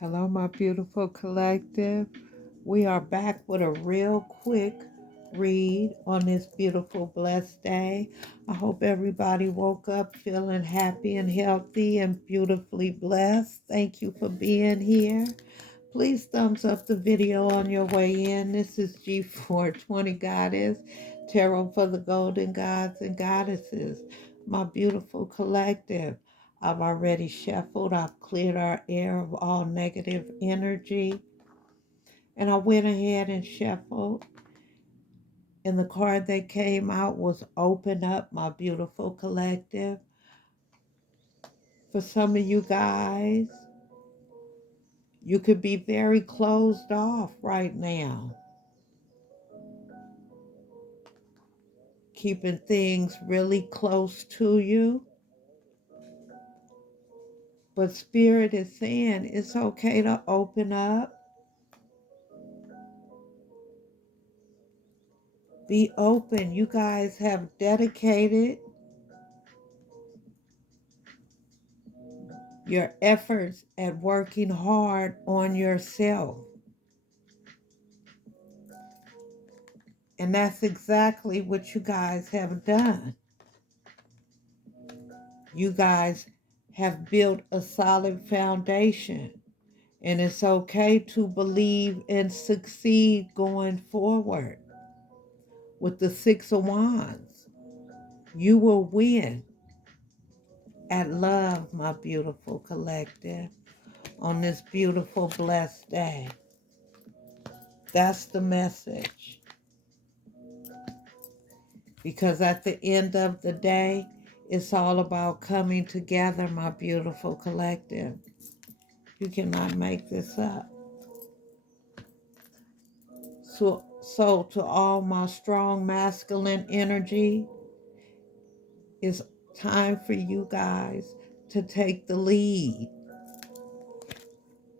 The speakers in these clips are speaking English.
Hello, my beautiful collective. We are back with a real quick read on this beautiful, blessed day. I hope everybody woke up feeling happy and healthy and beautifully blessed. Thank you for being here. Please thumbs up the video on your way in. This is G420 Goddess, Tarot for the Golden Gods and Goddesses, my beautiful collective. I've already shuffled, I've cleared our air of all negative energy, and I went ahead and shuffled. And the card that came out was Open Up, my beautiful collective. For some of you guys, you could be very closed off right now, keeping things really close to you. But Spirit is saying it's okay to open up. Be open. You guys have dedicated your efforts at working hard on yourself. And that's exactly what you guys have done. You guys have built a solid foundation. And it's okay to believe and succeed going forward. With the Six of Wands, you will win at love, my beautiful collective, on this beautiful, blessed day. That's the message. Because at the end of the day, it's all about coming together, my beautiful collective. You cannot make this up. So to all my strong masculine energy, it's time for you guys to take the lead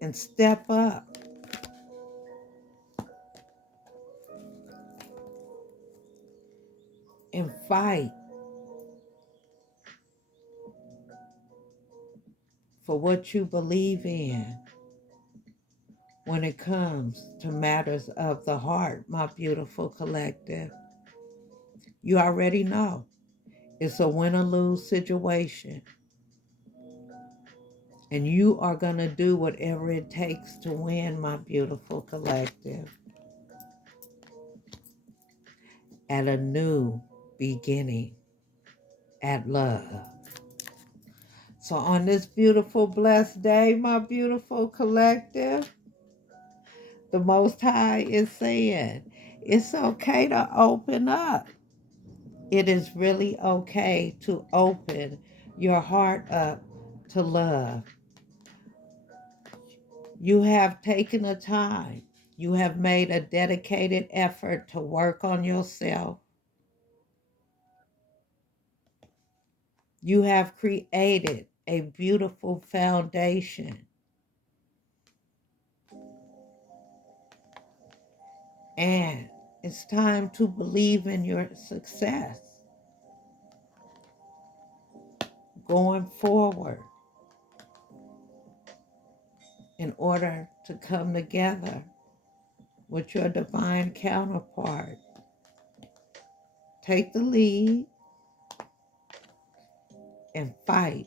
and step up. And fight for what you believe in when it comes to matters of the heart, my beautiful collective. You already know it's a win or lose situation. And you are going to do whatever it takes to win, my beautiful collective, at a new beginning, at love. So on this beautiful, blessed day, my beautiful collective, the Most High is saying, it's okay to open up. It is really okay to open your heart up to love. You have taken the time. You have made a dedicated effort to work on yourself. You have created a beautiful foundation. And it's time to believe in your success going forward in order to come together with your divine counterpart. Take the lead and fight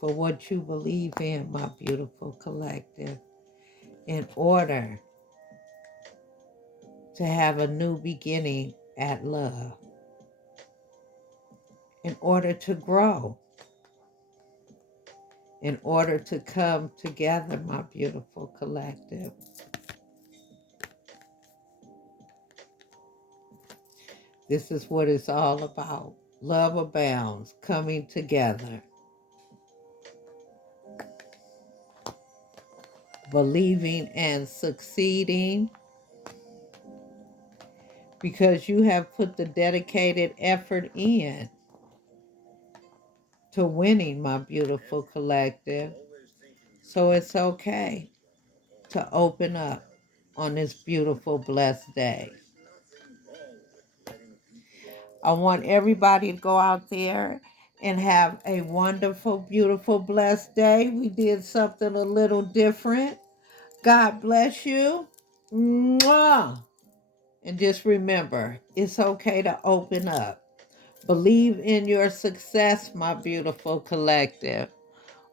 for what you believe in, my beautiful collective, in order to have a new beginning at love, in order to grow, in order to come together, my beautiful collective. This is what it's all about. Love abounds, coming together, believing and succeeding, because you have put the dedicated effort in to winning, my beautiful collective. So it's okay to open up on this beautiful, blessed day. I want everybody to go out there and have a wonderful, beautiful, blessed day. We did something a little different. God bless you. Mwah. And just remember, it's okay to open up. Believe in your success, my beautiful collective,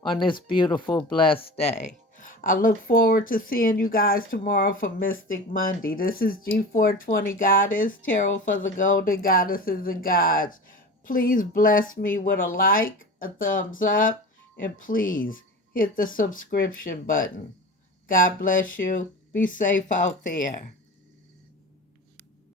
on this beautiful, blessed day. I look forward to seeing you guys tomorrow for Mystic Monday. This is G420 Goddess, Tarot for the Golden Goddesses and Gods. Please bless me with a like, a thumbs up, and please hit the subscription button. God bless you. Be safe out there.